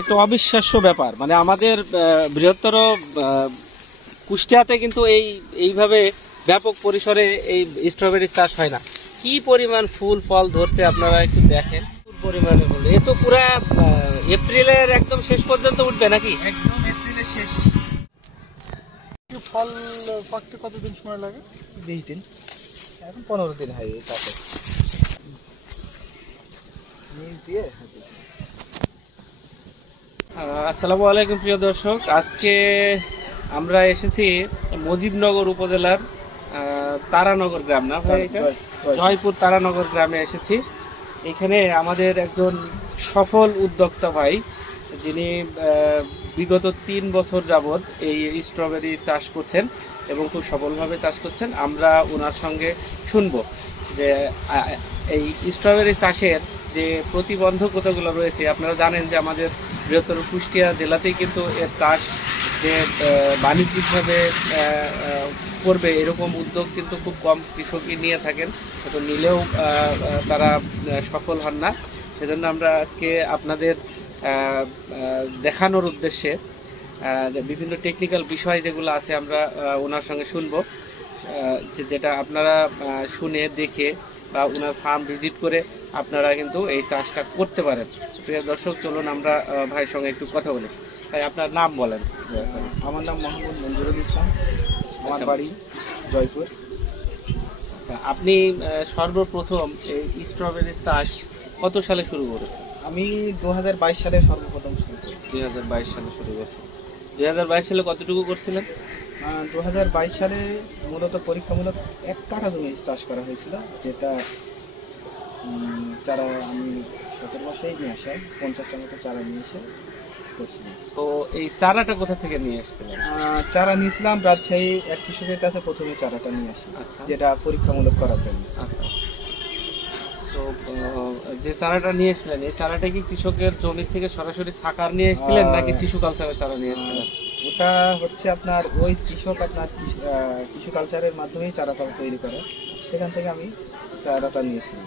একটা অবিশ্বাস্য ব্যাপার, মানে আমাদের বৃহত্তর কুষ্টিয়াতে কিন্তু এইভাবে ব্যাপক পরিসরে এই স্ট্রবেরি চাষ হয় না। কি পরিমাণ ফুল ফল ধরছে আপনারা একটু দেখেন, পরিমাণে হলো এ তো পুরা এপ্রিলের একদম শেষ পর্যন্ত উঠবে নাকি? একদম এপ্রিলের শেষ। ফল পাকতে কতদিন সময় লাগে? 20 দিন, এখন 15 দিন হয় এই চাষে। আসসালামু আলাইকুম প্রিয় দর্শক, আজকে আমরা এসেছি মুজিবনগর উপজেলার তারানগর গ্রাম, না ভাই এটা জয়পুর তারানগর গ্রামে এসেছি। এখানে আমাদের একজন সফল উদ্যোক্তা ভাই, যিনি বিগত 3 বছর যাবৎ এই স্ট্রবেরি চাষ করছেন এবং খুব সফলভাবে চাষ করছেন। আমরা ওনার সঙ্গে শুনবো যে এই স্ট্রবেরি চাষের যে প্রতিবন্ধকতাগুলো রয়েছে। আপনারা জানেন যে আমাদের বৃহত্তর কুষ্টিয়া জেলাতেই কিন্তু এর চাষ যে বাণিজ্যিকভাবে করবে এরকম উদ্যোগ কিন্তু খুব কম কৃষকই নিয়ে থাকেন, তো নিলেও তারা সফল হন না। সেজন্য আমরা আজকে আপনাদের দেখানোর উদ্দেশ্যে বিভিন্ন টেকনিক্যাল বিষয় যেগুলো আছে আমরা ওনার সঙ্গে শুনবো, যেটা আপনারা শুনে দেখে বা ওনার ফার্ম ভিজিট করে আপনারা কিন্তু এই চাষটা করতে পারেন। প্রিয় দর্শক, চলুন আমরা ভাইয়ের সঙ্গে একটু কথা বলি। ভাই, আপনার নাম বলেন। আমার নাম মোহাম্মদ মঞ্জুরুল ইসলাম, আমার বাড়ি জয়পুর। আচ্ছা, আপনি সর্বপ্রথম এই স্ট্রবেরি চাষ কত সালে শুরু করেছেন? আমি 2022 সালে সর্বপ্রথম শুরু করি। 2022 সালে শুরু করেছেন। 2022 সালে কতটুকু করছিলেন? 2022 সালে মূলত পরীক্ষামূলক 1 কাঠা জমি চাষ করা হয়েছিল, যেটা চারা আমি 17 মাসেই নিয়ে আসা 50টা মতো চারা নিয়ে এসে করছিলাম। তো এই চারাটা কোথা থেকে নিয়ে এসেছিলেন? চারা নিয়েছিলাম রাজশাহী এক কৃষকের কাছে, প্রথমে চারাটা নিয়ে আসি। আচ্ছা, যেটা পরীক্ষামূলক করার জন্য। আচ্ছা। তো যে চারাটা নিয়ে এসেছিলেন, এই চারাটা কি কৃষকের জমি থেকে সরাসরি সাকার নিয়ে এসেছিলেন নাকি টিস্যু কালচারের চারা নিয়ে এসেছিলেন? ওটা হচ্ছে আপনার ওই কৃষক আপনার টিস্যু কালচারের মাধ্যমেই চারাটা তৈরি করে, সেখান থেকে আমি চারাটা নিয়েছিলাম।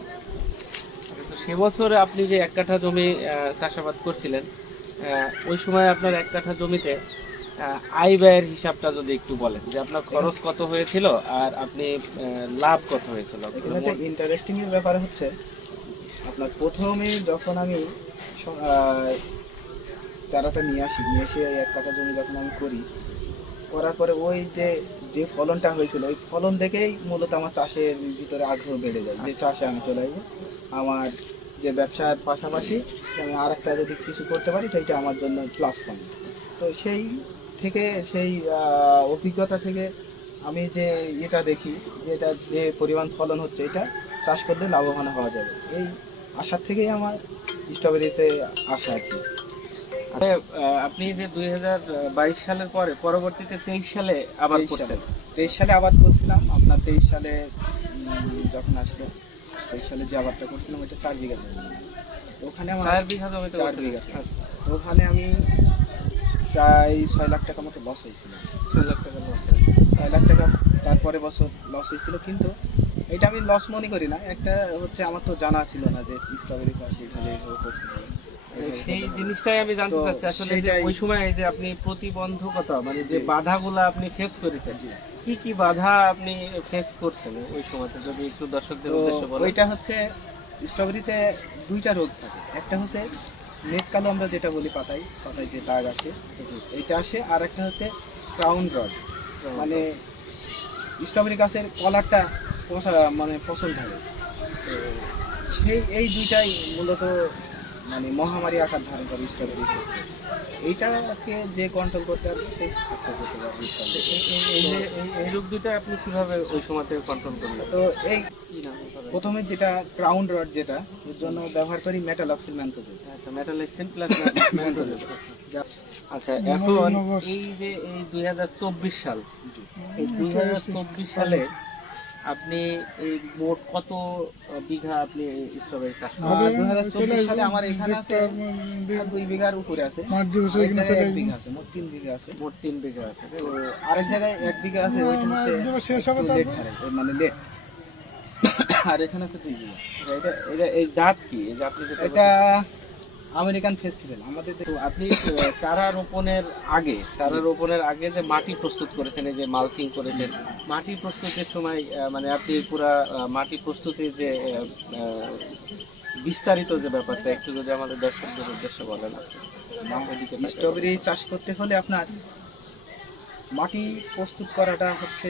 তো সে বছরে আপনি যে 1 কাঠা জমি চাষাবাদ করছিলেন, ওই সময় আপনার 1 কাঠা জমিতে আয় ব্যয়ের হিসাবটা যদি একটু বলেন, যে আপনার খরচ কত হয়েছিল আর আপনি লাভ কত হয়েছিল? এখানে একটা ইন্টারেস্টিং এর ব্যাপার হচ্ছে, আপনার প্রথমে যখন আমি চারাটা নিয়ে এসে 1 কাঠা জমি যখন আমি করার পরে ওই যে ফলনটা হয়েছিল, ওই ফলন দেখেই মূলত আমার চাষের ভিতরে আগ্রহ বেড়ে যায়, যে চাষে আমি চলে আসবো। আমার যে ব্যবসার পাশাপাশি আমি আর একটা যদি কিছু করতে পারি সেইটা আমার জন্য প্লাস পয়েন্ট। তো সেই অভিজ্ঞতা থেকে আমি যে এটা দেখি যে এটা যে পরিমাণ ফলন হচ্ছে, এটা চাষ করলে লাভবান হওয়া যাবে, এই আশার থেকেই আমার স্ট্রবেরিতে আসা আর কি। আপনি যে 2022 সালের পরে পরবর্তীতে 23 সালে আবার করছেন? 23 সালে আবাদ করছিলাম। আপনার 23 সালে যখন আসলো, 23 সালে যে আবাদটা করছিলাম ওইটা 4 বিঘা জমি। ওখানে আমার 4 বিঘা জমিতে 4 বিঘা। ওখানে আমি প্রায় 6 লাখ টাকা মতো লস হয়েছিল। 6 লাখ টাকা লস। 6 লাখ টাকা তারপরে বছর লস হয়েছিল, কিন্তু এটা আমি লস মনে করি না। একটা হচ্ছে আমার তো জানা ছিল না যে স্ট্রবেরি চাষ এইভাবে করতে হবে। সেই জিনিসটাই আমি জানতে চাচ্ছি আসলে, যে ওই সময় যে আপনি প্রতিবন্ধকতা, মানে যে বাধাগুলো আপনি ফেস করেছেন, কি কি বাধা আপনি ফেস করছেন ওই সময়তে, যদি একটু দর্শকদের উদ্দেশ্যে বলেন। ওইটা হচ্ছে স্ট্রবেরিতে 2টা রোগ থাকে। একটা হচ্ছে নেট কালো, আমরা যেটা বলি পাতায় যে দাগ আসে, এইটা আসে। আর একটা হচ্ছে ক্রাউন রড, মানে স্ট্রবেরি গাছের কলারটা পচন ধরে। তো এই 2টাই মূলত মানে মহামারী আকার ধারণ করে স্ট্রবেরি ক্ষেত্রে। এইটাকে যে কন্ট্রোল করতে পারবে সেই সাকসেস হতে পারবে। এই রোগ দুটো আপনি কিভাবে ওই সময় থেকে কন্ট্রোল করলেন? তো এই প্রথমে যেটা ক্রাউন রড, যেটা এর জন্য ব্যবহার করি মেটালক্সিল ম্যানকোজেব। আচ্ছা, মেটালক্সিন প্লাস ম্যানকোজেব। আচ্ছা, এখন এই যে এই 2024 সাল, এই 2024 সালে আপনি এই মোট কত বিঘা আপনি স্ট্রবেরি চাষ করেন? 2024 সালে আমার এখানে আছে 2 বিঘার উপরে আছে, 1 বিঘা আছে, মোট 3 বিঘা আছে। মোট 3 বিঘা আছে। তো আরেক জায়গায় 1 বিঘা আছে, ওইটা হচ্ছে মানে লেট। আর এখানে আছে 2 বিঘা। এটা এই জাত কি? এই যে আপনি যেটা এটা আমেরিকান ফেস্টিভ্যাল আমাদের তো আপনি চারা রোপণের আগে যে মাটি প্রস্তুত করেছেন, এই যে মালচিং করেছেন, মাটি প্রস্তুতের সময় মানে আপনি পুরা মাটি প্রস্তুতির যে বিস্তারিত যে ব্যাপারটা একটু যদি আমাদের দর্শকদের উদ্দেশ্যে বলেন আপনি। ওইদিকে তাকাই। স্ট্রবেরি চাষ করতে হলে আপনার মাটি প্রস্তুত করাটা হচ্ছে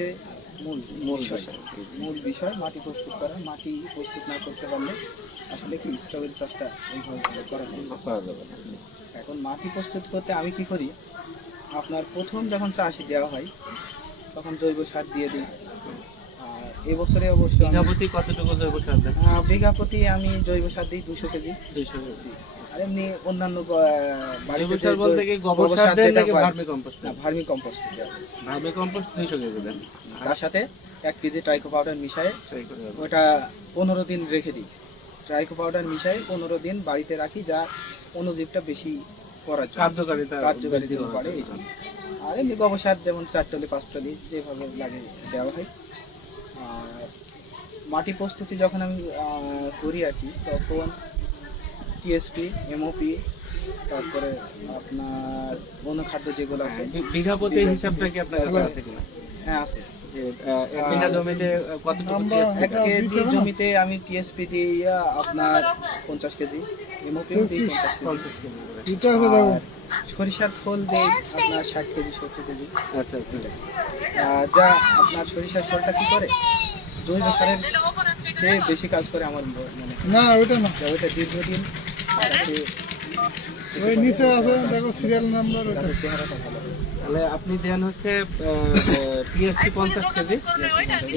মূল মূল বিষয়। বিষয়। মূল বিষয় মাটি প্রস্তুত করা। মাটি প্রস্তুত না করতে পারলে আসলে কি স্ট্রবেরি চাষটা ওইভাবে ভালো করা যায় না। করা যাবে না। এখন মাটি প্রস্তুত করতে আমি কি করি, আপনার প্রথম যখন চাষ দেওয়া হয় তখন জৈব সার দিয়ে দিই। আর এবছরে অবশ্য বিঘা প্রতি কতটুকু জৈব সার দেন? বিঘা প্রতি আমি জৈব সার দিই 200 কেজি। 200 কেজি। আর এমনি অন্যান্য বাড়িতে জৈব যে সার বলতে কি গোবর সার দেন নাকি ভার্মি কম্পোস্ট? ভার্মি কম্পোস্ট দেওয়া হয়। ভার্মি কম্পোস্ট 200 কেজি দেন। তার সাথে 1 কেজি ট্রাইকো পাউডার মিশায়ে সেই করে দেন। ওটা 15 দিন রেখে দিই। ট্রাইকো পাউডার মিশায়ে 15 দিন বাড়িতে রাখি, যা অণুজীবটা বেশি করার জন্য, কার্যকারিতা কার্যকারিতা বৃদ্ধি বাড়ে করার এই জন্য। জন্য। আর এমনি গোবর সার যেমন 4 টলি 5 টলি যেভাবে লাগে দেওয়া হয়। আর মাটি প্রস্তুতি যখন আমি করি আর কি, তখন টিএসপি, এমওপি, তারপরে আপনার অনুখাদ্য যেগুলো আছে, বিঘা প্রতি হিসাবটা কি আপনার কাছে আছে কিনা? হ্যাঁ আছে। যে এক বিঘা জমিতে কতটুকু আমরা TSP 1 দেন? কেজি জমিতে আমি টিএসপি দিই আপনার 50 কেজি, এমওপি দিই 50 কেজি। 50 কেজি করে। এটা আছে দেখো। আর সরিষার খোল দিই আপনার 60 কেজি 70 কেজি। আচ্ছা আচ্ছা। যা আপনার সরিষার খোলটা কি করে, জৈব সারের চেয়ে বেশি কাজ করে আমার মনে হয়। না ওইটা না, যা ওইটা দীর্ঘদিন তাতে ওই নিচে আছে দেখো সিরিয়াল নাম্বার ওটা। তাদের চেহারাটা ভালো হয়। তাহলে আপনি দেন হচ্ছে টিএসপি 50 কেজি,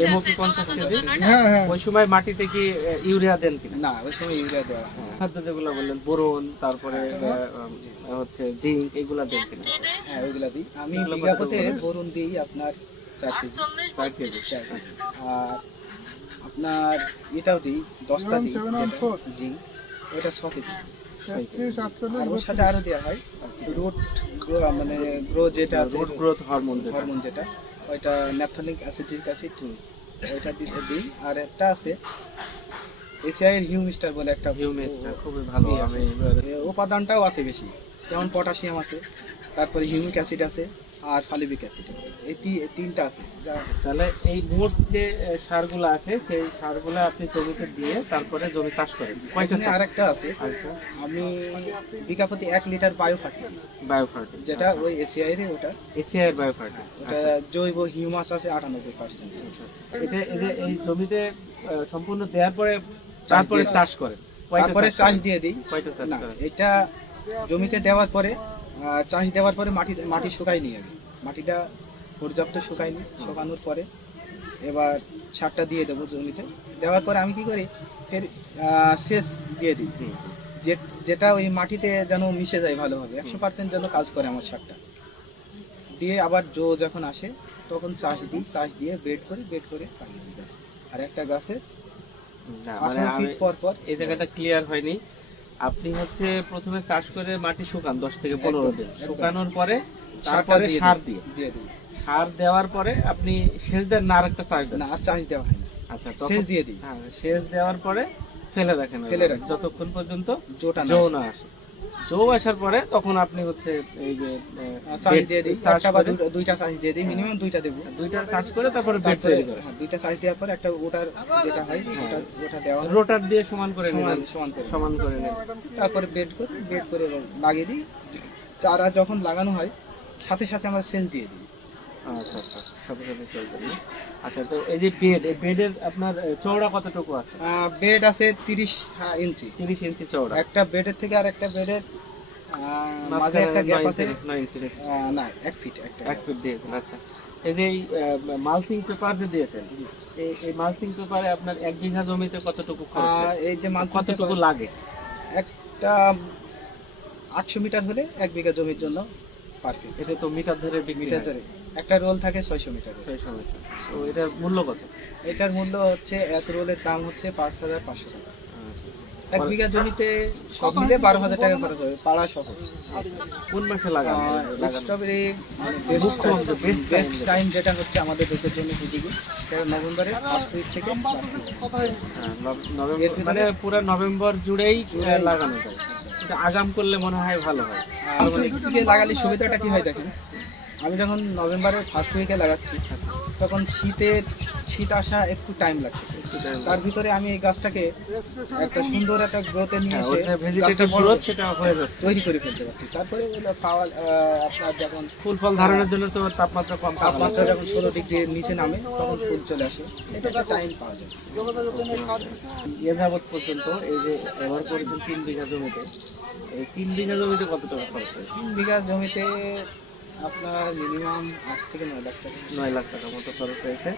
এমওপি 50 কেজি। হ্যাঁ হ্যাঁ ওই সময় মাটিতে কি ইউরিয়া দেন কিনা? না, ওই সময় ইউরিয়া দেওয়া হয় না। খাদ্য যেগুলো বললেন, বোরন, তারপরে হচ্ছে জিঙ্ক, এগুলা দেন কিনা? হ্যাঁ ওইগুলা দিই আমি। এগুলো বিঘা কত প্রতি করে? বরুণ দিই আপনার 4 কেজি। 4 কেজি। 4 কেজি। আর আপনার এটাও দিই 10টা দিই, 714 জি ওটা 6 কেজি। 33 48 আর ওর সাথে আরো দেওয়া হয় রুট মানে গ্রো যেটা আছে, রুট গ্রোথ হরমোন যেটা। হরমোন যেটা, ওইটা ন্যাপথলিক অ্যাসিডিক অ্যাসিড, ওইটা দিই। আর একটা আছে এসিআই এর হিউমিস্টার বলে একটা হিউমেসটা খুবই ভালো। ইয়ে আছে। আমি উপাদানটাও আছে বেশি, যেমন পটাশিয়াম আছে, তারপরে হিউমিক অ্যাসিড আছে, আর ফালিবিক অ্যাসিড আছে। এই তিনটা আছে যা তাহলে এই মোট যে সারগুলো আছে সেই সারগুলো আপনি জমিতে দিয়ে তারপরে জমি চাষ করেন। কয়টা এখানে আরেকটা আছে, আরেকটা আমি বিঘা প্রতি 1 লিটার বায়োফার্টি, বায়োফার্টি, যেটা ওই এসিআই এর ওটা এসিআই বায়োফার্টি। ওটা জৈব হিউমাস আছে 98%। এটা এটা এই জমিতে সম্পূর্ণ দেওয়ার পরে তারপরে চাষ করেন। কয়টা তারপরে চাষ দিয়ে দিই। কয়টা চাষ না, করেন? এটা জমিতে দেওয়ার পরে চাষ দেওয়ার পরে মাটি শুকাই নিয়ে আগে, মাটিটা পর্যাপ্ত শুকায়নি, শুকানোর পরে এবার সারটা দিয়ে দেবো জমিতে। দেওয়ার পরে আমি কি করি, ফের সেচ দিয়ে দিই, হুম। যেটা ওই মাটিতে যেন মিশে যায় ভালোভাবে, 100% যেন কাজ করে আমার সারটা। দিয়ে আবার যখন আসে তখন চাষ দিই, চাষ দিয়ে বেড করে লাগিয়ে দিই গাছে। আর একটা গাছে না, মানে 18 আমি ফিট পর পর এই জায়গাটা ক্লিয়ার হয়নি। আপনি হচ্ছে প্রথমে চাষ করে মাটি শুকান 10 থেকে 15 দিন, একদম। শুকানোর পরে সারটা তারপরে দিয়ে সার দিই, দিয়ে দিয়ে দিই। সার দেওয়ার পরে আপনি সেচ দেন না আরেকটা চাষ দেন? না, আর চাষ দেওয়া হয় না, আচ্ছা, সেচ তখন দিয়ে দিই। হ্যাঁ, সেচ দেওয়ার পরে ফেলে রাখেন, ফেলে রাখি। যতক্ষণ পর্যন্ত জোটা না জৌ আসে। না আসে। জৌ আসার পরে তখন আপনি হচ্ছে এই যে চাষ দিয়ে দিই, চাষ একটা বা করে, দুইটা চাষ দিয়ে দিই, মিনিমাম দুইটা দেবো। দুইটা চাষ করে তারপরে বেড তারপরে তৈরি করে হ্যাঁ, দুইটা চাষ দেওয়ার পর একটা ওটার যেটা হয় ওটা দেওয়া হয়, রোটার দিয়ে সমান করে সমান নেবেন, সমান করে। সমান করে নেবেন। তারপরে বেড করে লাগিয়ে দিই। চারা যখন লাগানো হয় সাথে সাথে আমরা সেচ দিয়ে দিই। আচ্ছা আচ্ছা, সাথে সাথে চলবে না? আচ্ছা, তো এই যে বেড, এই বেডের আপনার চওড়া কতটুকু আছে? বেড আছে 30 ইঞ্চি। 30 ইঞ্চি চওড়া। একটা বেডের থেকে আর একটা বেডের মাঝে একটা গ্যাপ আছে, 9 ইঞ্চি। না 1 ফিট একটা 1 ফিট দিয়েছেন। আচ্ছা, এই যে মালচিং পেপার যে দিয়েছেন, এই মালচিং পেপারে আপনার 1 বিঘা জমিতে কতটুকু খরচ হয়? এই যে কতটুকু লাগে? একটা 800 মিটার হলে 1 বিঘা জমির জন্য পারফেক্ট। এটা তো মিটার ধরে বিক্রি মিটার হয়। ধরে একটা রোল থাকে 600 মিটার। সেই সময় তো এটার মূল্য কত? এটার মূল্য হচ্ছে এক রোলের দাম হচ্ছে 5500 টাকা। আচ্ছা। 1 বিঘা জমিতে সব মিলে 12,000 টাকা খরচ হবে পাড়া সহ। কোন মাসে লাগানো? স্ট্রবেরি best বেস্ট টাইম যেটা হচ্ছে আমাদের দেশের জন্য উপযোগী, সেটা নভেম্বরের ফার্স্ট উইক থেকে নভেম্বর এর ভিতরে- মানে পুরো নভেম্বর জুড়েই জুড়েই লাগানো যায়। কিন্তু আগাম করলে মনে হয় ভালো হয়। ফার্স্ট উইকে লাগালে সুবিধাটা কি হয় দেখেন, আমি যখন নভেম্বরের ফার্স্ট উইকে লাগাচ্ছি তখন শীত আসা একটু টাইম লাগছে, তার ভিতরে আমি এই গাছটাকে একটা সুন্দর একটা গ্রোথে নিয়ে এসে ভেজিটেটিভ গাছটা বড় গ্রোথ সেটা হয়ে যাচ্ছে। তৈরি করে ফেলতে পারছি। তারপরে হলো পাওয়ার আপনার যখন ফুল ফল ধারণের জন্য তো তাপমাত্রা কম থাকা তাপমাত্রা লাগে। যখন 16 ডিগ্রির নিচে নামে তখন ফুল চলে আসে, এটা একটা টাইম পাওয়া যায়। এ যাবৎ পর্যন্ত এই যে এবার করেছেন 3 বিঘা জমিতে, এই 3 বিঘা জমিতে কত টাকা খরচ হয়? 3 বিঘা জমিতে আপনার মিনিমাম 8 থেকে 9 লাখ টাকা। 9 লাখ টাকা মতো খরচ হয়েছে।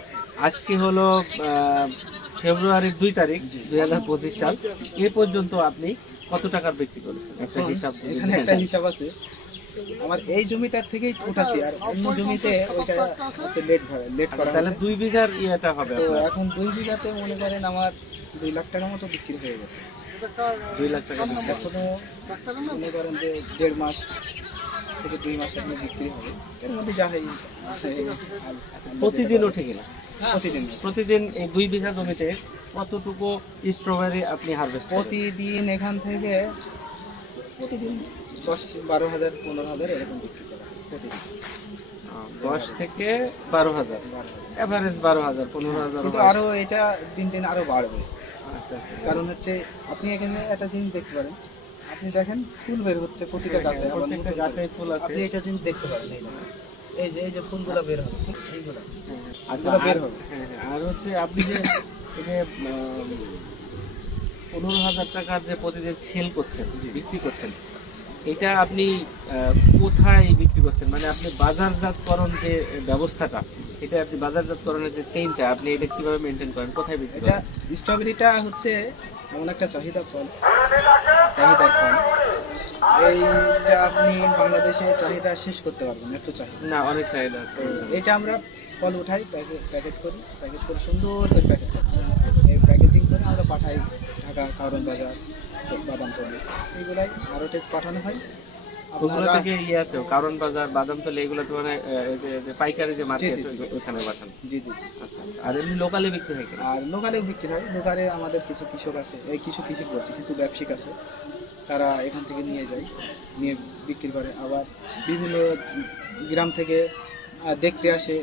আজকে হলো ফেব্রুয়ারির 2 তারিখ 2025 সাল। এ পর্যন্ত আপনি কত টাকার বিক্রি করেছেন? একটা এখন হিসাব যদি এখানে একটা দেন। হিসাব আছে, আমার এই জমিটার থেকেই উঠাচ্ছি, আর অন্য জমিতে ওইটা হচ্ছে লেট করা তাহলে হয়েছে। 2 বিঘার ইয়েটা হবে তো আপনার। এখন 2 বিঘাতে মনে করেন আমার 2 লাখ টাকা মতো বিক্রি হয়ে গেছে। 2 লাখ টাকা বিক্রি। এখনো মনে করেন যে 1.5 মাস থেকে 2 মাস এখনো বিক্রি হবে, এর মধ্যে যা হয় প্রতিদিন ওঠে কিনা? প্রতিদিন প্রতিদিন এই 2 বিঘা জমিতে কতটুকু স্ট্রবেরি আপনি হারভেস্ট করেন? প্রতিদিন এখান থেকে প্রতিদিন 10-12,000 15,000 এরকম বিক্রি করা হয় প্রতিদিন। 10 থেকে 12,000, 12,000। এভারেজ 12,000 15,000। কিন্তু আরো এটা দিন দিন আরো বাড়বে, আচ্ছা কারণ হচ্ছে আপনি এখানে একটা জিনিস দেখতে পারেন, আপনি দেখেন ফুল বের হচ্ছে প্রতিটা গাছে, আবার প্রত্যেকটা নতুন গাছে করে। ফুল আছে। আপনি এটা জিনিস দেখতে পারেন, এই যে ফুলগুলো বের হবে ঠিক এইগুলো। আচ্ছা, এগুলো বের আর- হবে। হ্যাঁ, হ্যাঁ, আর হচ্ছে আপনি যে এই যে 15,000 টাকার যে প্রতিদিন সেল করছেন, বিক্রি করছেন, এটা আপনি কোথায় বিক্রি করছেন? মানে আপনি বাজারজাতকরণ যে ব্যবস্থাটা, এটা আপনি বাজারজাতকরণের যে চেইনটা আপনি এটা কিভাবে মেনটেন করেন, কোথায় বিক্রি এটা করেন? স্ট্রবেরিটা হচ্ছে এমন একটা চাহিদার ফল, এইটা আপনি বাংলাদেশে চাহিদা শেষ করতে পারবেন, এত চাহিদা। না, অনেক চাহিদা তো আছে। এটা আমরা ফল উঠাই, প্যাকেট করে সুন্দর করে প্যাকেট করি, এই প্যাকেজিং করে আমরা পাঠাই ঢাকা, কারণ বাজার, বাদামতলী, এইগুলাই আরতে পাঠানো হয়। ওগুলো আপনারা থেকে ইয়ে আছে, কারণ বাজার, বাদামতলী, এগুলো তো মানে যে পাইকারি যে মার্কেট জি, জি। ওইখানে পাঠান। জি জি। আচ্ছা, আর এমনি লোকালে বিক্রি হয় কিনা? আর লোকালেও বিক্রি হয়, লোকালে আমাদের কিছু কৃষক আছে, এই কিছু ব্যবসায়িক আছে, তারা এখান থেকে নিয়ে যায়, নিয়ে বিক্রি করে। আবার বিভিন্ন গ্রাম থেকে দেখতে আসে,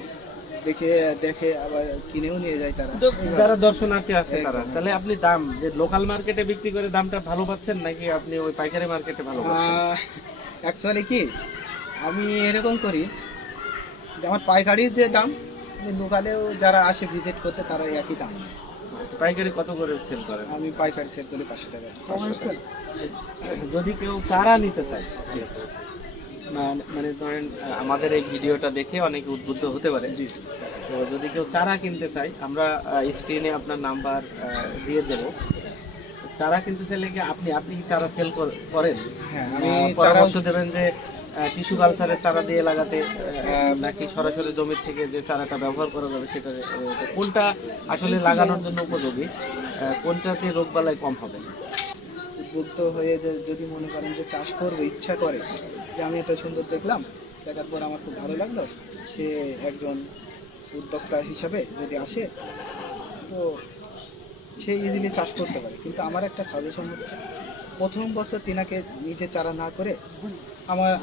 দেখে আবার কিনেও নিয়ে যায় তারা। তো এইভাবে। যারা দর্শনার্থী আছে তারা, একদম। তাহলে আপনি দাম যে লোকাল মার্কেটে বিক্রি করে দামটা ভালো পাচ্ছেন নাকি আপনি ওই পাইকারি মার্কেটে ভালো পাচ্ছেন? অ্যাকচুয়ালি কি আমি এরকম করি যে আমার পাইকারির যে দাম, আমি লোকালেও যারা আসে ভিজিট করতে তারা একই দাম নেয়। পাইকারি কত করে সেল করেন? আমি পাইকারি সেল করি 500 টাকা। যদি কেউ চারা নিতে চায়, মানে ধরেন আমাদের এই ভিডিওটা দেখে অনেকে উদ্বুদ্ধ হতে পারে, তো যদি কেউ চারা কিনতে চায়, আমরা স্ক্রিনে আপনার নাম্বার দিয়ে দেব। চারা কিনতে চাইলে কি আপনি কি চারা সেল করেন? হ্যাঁ, আমি পরামর্শ দেবেন যে টিস্যু কালচারের চারা দিয়ে লাগাতে নাকি সরাসরি জমির থেকে যে চারাটা ব্যবহার করা যাবে সেটা, কোনটা আসলে লাগানোর জন্য উপযোগী, কোনটাতে রোগবালাই কম হবে? উদ্বুদ্ধ হয়ে যদি মনে করেন যে চাষ করবে, ইচ্ছা করে যে আমি একটা সুন্দর দেখার পর আমার খুব ভালো লাগলো, সে একজন উদ্যোক্তা হিসাবে যদি আসে তো সে ইজিলি চাষ করতে পারে। কিন্তু আমার একটা সাজেশন হচ্ছে, প্রথম বছর তিনাকে নিজে চারা না করে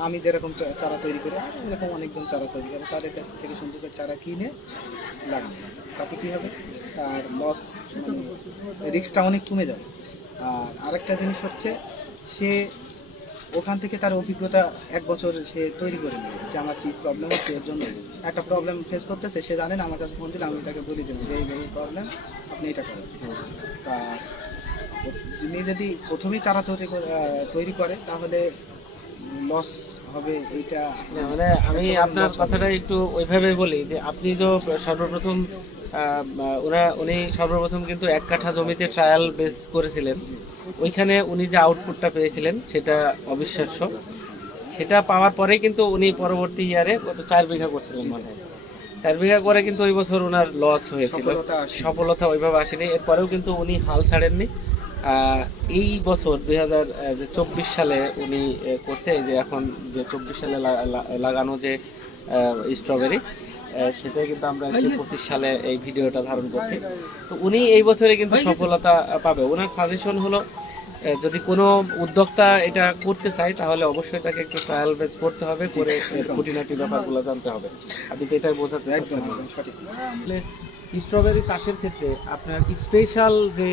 আমি যেরকম চারা তৈরি করে, এরকম অনেকজন চারা তৈরি করে, তাদের কাছ থেকে সুন্দর করে চারা কিনে লাগানো, তাতে কি হবে, তার লস রিস্কটা অনেক কমে যাবে। আর আরেকটা জিনিস হচ্ছে, সে ওখান থেকে তার অভিজ্ঞতা 1 বছর সে তৈরি করে নেবে যে আমার কি প্রবলেম হচ্ছে, এর জন্য একটা প্রবলেম ফেস করতেছে, সে জানেন আমার কাছে ফোন দিলে আমি তাকে বলে দেবো যে এই প্রবলেম, আপনি এটা করেন। তা যিনি যদি প্রথমেই চারা তৈরি করে তাহলে লস হবে, এইটা না, মানে আমি আপনার কথাটা একটু ওইভাবে বলি যে আপনি তো সর্বপ্রথম উনি সর্বপ্রথম কিন্তু 1 কাঠা জমিতে ট্রায়াল বেস করেছিলেন, ওইখানে উনি যে আউটপুটটা পেয়েছিলেন সেটা অবিশ্বাস্য। সেটা পাওয়ার পরে কিন্তু উনি পরবর্তী ইয়ারে কত 4 বিঘা করছিলেন মনে হয়, 4 বিঘা করে কিন্তু ওই বছর ওনার লস হয়েছিল, সফলতা ওইভাবে আসেনি। এরপরেও কিন্তু উনি হাল ছাড়েননি, এই বছর 2024 সালে উনি করছে, এই যে এখন যে 24 সালে লাগানো যে স্ট্রবেরি, সেটা কিন্তু আমরা 25 সালে এই ভিডিওটা ধারণ করছি। তো উনি এই বছরে কিন্তু সফলতা পাবে। ওনার সাজেশন হলো যদি কোনো উদ্যোক্তা এটা করতে চায় তাহলে অবশ্যই তাকে একটু ট্রায়াল বেস করতে হবে, করে খুঁটিনাটি ব্যাপারগুলো জানতে হবে। আপনি তো এটাই বোঝাতে একদম চাচ্ছেন। সঠিক। স্ট্রবেরি চাষের ক্ষেত্রে আপনার স্পেশাল যে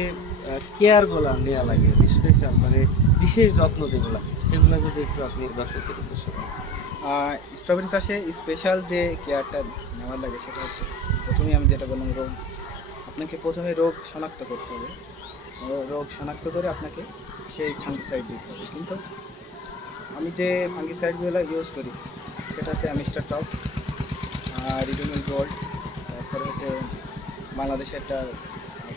কেয়ার গুলা নেওয়া লাগে, স্পেশাল মানে বিশেষ যত্ন যেগুলো, সেগুলো যদি একটু আপনি দর্শকদের উদ্দেশ্যে বলেন। স্ট্রবেরি চাষে স্পেশাল যে কেয়ারটা নেওয়ার লাগে সেটা হচ্ছে, প্রথমে আমি যেটা বললাম, রোগ। আপনাকে প্রথমে রোগ শনাক্ত করতে হবে। রোগ শনাক্ত করে আপনাকে সেই ফাঙ্গিসাইড দিতে হবে। কিন্তু আমি যে ফাঙ্গিসাইডগুলো ইউজ করি সেটা হচ্ছে অ্যামিস্টার টপ, রিডোমিল গোল্ড, তারপরে হচ্ছে বাংলাদেশে একটা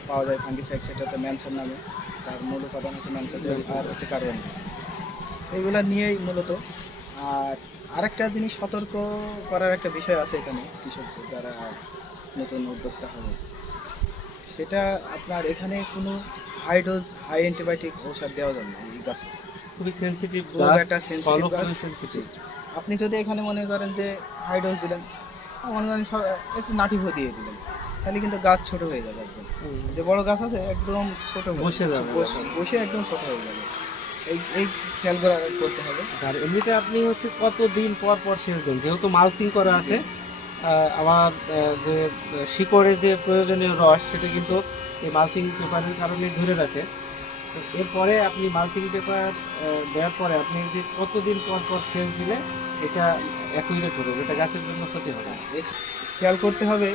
পাওয়া যায় ফাঙ্গিসাইড, সেটা হচ্ছে ম্যানসন নামে, তার মূল উপাদান হচ্ছে ম্যানকোজেব আর হচ্ছে কার্বন। এইগুলা নিয়েই মূলত। আর আরেকটা জিনিস সতর্ক করার একটা বিষয় আছে এখানে, কৃষকদের যারা নতুন উদ্যোক্তা হবে, সেটা আপনার এখানে কোনো হাই ডোজ হাই অ্যান্টিবায়োটিক ঔষধ দেওয়া যাবে না এই গাছে। খুবই সেনসিটিভ খুব একটা sensitive গাছ। আপনি যদি এখানে মনে করেন যে হাই ডোজ দিলেন, মনে করেন একটু নাটি ভো দিয়ে দিলেন, তাহলে কিন্তু গাছ ছোট হয়ে যাবে একদম। যে বড় গাছ আছে একদম ছোট হয়ে বসে যাবে। বসে একদম ছোট হয়ে যাবে। এই খেয়াল করতে হবে। আর এমনিতে আপনি হচ্ছে কতদিন পর পর সেচ দেন? যেহেতু মালচিং করা আছে, আমার যে শিকড়ের যে প্রয়োজনীয় রস সেটা কিন্তু এই মালচিং পেপারের কারণে ধরে রাখে। তো এরপরে আপনি মালচিং পেপার দেওয়ার পরে আপনি যে কতদিন পর পর সেচ দিলে এটা অ্যাকুরেট হবে, এটা গাছের জন্য ক্ষতি হবে না? খেয়াল করতে হবে,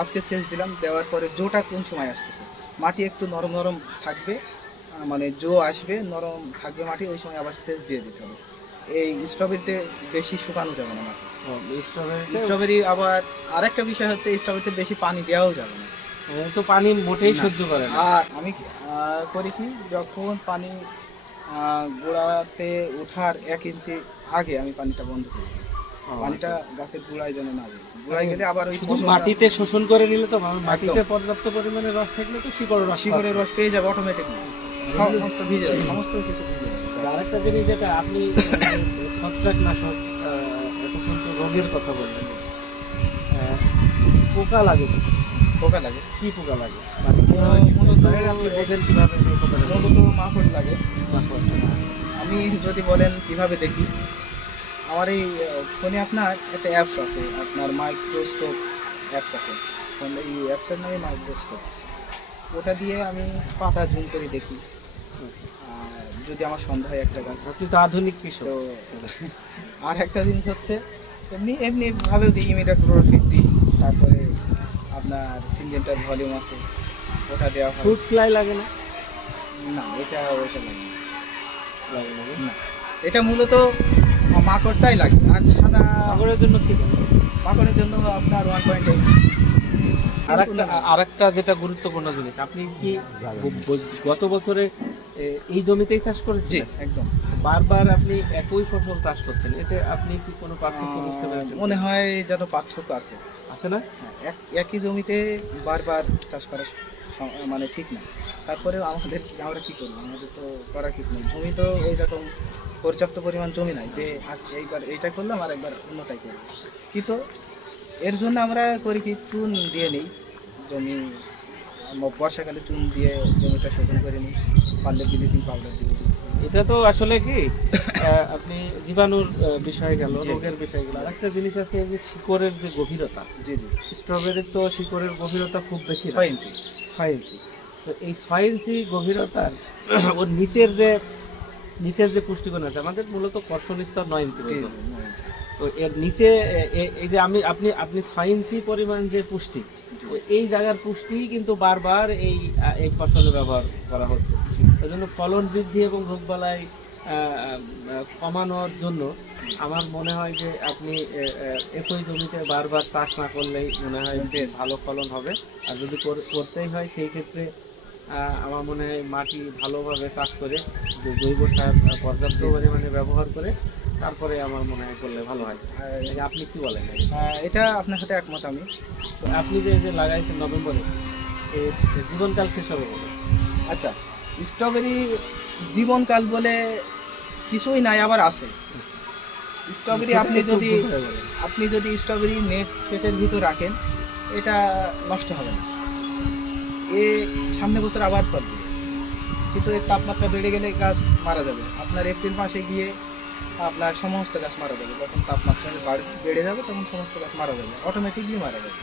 আজকে সেচ দিলাম, দেওয়ার পরে জোটা কোন সময় আসতেছে। মাটি একটু নরম নরম থাকবে, মানে জো আসবে, নরম থাকবে মাটি, ওই সময় আবার সেচ দিয়ে দিতে হবে। এই স্ট্রবেরিতে বেশি শুকানো যাবে না মাটি। স্ট্রবেরি আবার আরেকটা বিষয় হচ্ছে, স্ট্রবেরিতে বেশি পানি দেওয়াও যাবে না। তো পানি মোটেই না। সহ্য করে না। আর আমি করি কি, যখন পানি গোড়াতে ওঠার 1 ইঞ্চি আগে আমি পানিটা বন্ধ করি। পানিটা গাছের গোড়ায় যেন না যায়। গোড়ায় গেলে আবার ওই শুধু মাটিতে শোষণ করে নিলে তো মাটিতে পর্যাপ্ত পরিমাণে রস থাকলে তো শিকড়ের রস পেয়ে যাবে অটোমেটিক, সমস্ত ভিজে যাবে, সমস্ত কিছু ভিজে যাবে। আরেকটা জিনিস যেটা আপনি ছত্রাকনাশক এখন তো রোগের কথা বললেন, পোকা লাগে, পোকা লাগে। কি পোকা লাগে? মূলত আপনি বোঝেন কিভাবে যে পোকাটা লাগে? মূলত মাকড় লাগে। আমি যদি বলেন কিভাবে দেখি, আমার এই ফোনে আপনার একটা অ্যাপস আছে, আপনার মাইক্রোস্কোপ অ্যাপস আছে, এই অ্যাপসের নামে মাইক্রোস্কোপ। ওটা দিয়ে আমি পাতা জুম করে দেখি, আর যদি আমার সন্দেহ হয় একটা গাছ। আপনি তো আধুনিক কৃষক। তো আর একটা জিনিস হচ্ছে, এমনি এমনি ভাবেও দিই, ইমিডাক্লোরোফিট দিই, তারপরে আপনার সিনজেন্টার ভলিউম আছে, ওটা দেওয়া হয়। ফ্রুট ফ্লাই লাগে না? না, ওইটা লাগে লাগে না। না, এটা মূলত মাকড়টাই লাগে। আর সাদা মাকড়ের জন্য কি দেন? মাকড়ের জন্য আপনার 1.8। আরেকটা যেটা গুরুত্বপূর্ণ জিনিস, আপনি কি গত বছরে এই জমিতেই চাষ করেছেন? একদম। বারবার আপনি একই ফসল চাষ করছেন, এতে আপনি কি কোনো পার্থক্য বুঝতে পেরেছেন? মনে হয় যেন পার্থক্য আছে। আছে না? একই জমিতে বারবার চাষ করা মানে ঠিক না। তারপরেও আমরা কি করবো, আমাদের তো করার কিছু নেই। জমি তো এইরকম পর্যাপ্ত পরিমাণ জমি নাই যে এইবার এইটা করলাম আর একবার অন্যটাই করবো। কিন্তু এর জন্য আমরা করি কি, চুন দিয়ে নিই জমি, বর্ষাকালে চুন দিয়ে জমিটা শোধন করে নিই, পারলে ব্লিচিং পাউডার দিয়ে দিই। এটা তো আসলে কি আপনি জীবাণুর বিষয় গেল, রোগের বিষয় গেল। আরেকটা জিনিস আছে যে শিকড়ের যে গভীরতা। জি জি। স্ট্রবেরির তো শিকড়ের গভীরতা খুব বেশি, 6 ইঞ্চি। 6 ইঞ্চি। তো এই 6 ইঞ্চি গভীরতার ওর নিচের যে পুষ্টিগুণ আছে, আমাদের মূলত কর্ষণ স্তর 9 ইঞ্চি পর্যন্ত। তো এর নিচে এই যে আপনি 6 ইঞ্চি পরিমাণ যে পুষ্টি, এই জায়গার পুষ্টি কিন্তু বারবার এই ফসলে ব্যবহার করা হচ্ছে। ওই জন্য ফলন বৃদ্ধি এবং রোগবালাই কমানোর জন্য আমার মনে হয় যে আপনি একই জমিতে বারবার চাষ না করলেই মনে হয় বেশ ভালো ফলন হবে। আর যদি করতেই হয় সেই ক্ষেত্রে আমার মনে হয় মাটি ভালোভাবে চাষ করে জৈব সার পর্যাপ্ত পরিমাণে ব্যবহার করে তারপরে আমার মনে হয় করলে ভালো হয়। আপনি কি বলেন? এটা আপনার সাথে একমত আমি। আপনি যে লাগাইছেন নভেম্বরে, এর জীবনকাল শেষ হবে বলে আচ্ছা, স্ট্রবেরি জীবনকাল বলে কিছুই নাই, আবার আছে। স্ট্রবেরি আপনি যদি স্ট্রবেরি নেট সেটের ভিতর রাখেন, এটা নষ্ট হবে না, এ সামনে বছর আবার ফল দিবে। কিন্তু এর তাপমাত্রা বেড়ে গেলে গাছ মারা যাবে। আপনার এপ্রিল মাসে গিয়ে আপনার সমস্ত গাছ মারা যাবে। যখন তাপমাত্রা বেড়ে যাবে তখন সমস্ত গাছ মারা যাবে, অটোমেটিকলি মারা যাবে।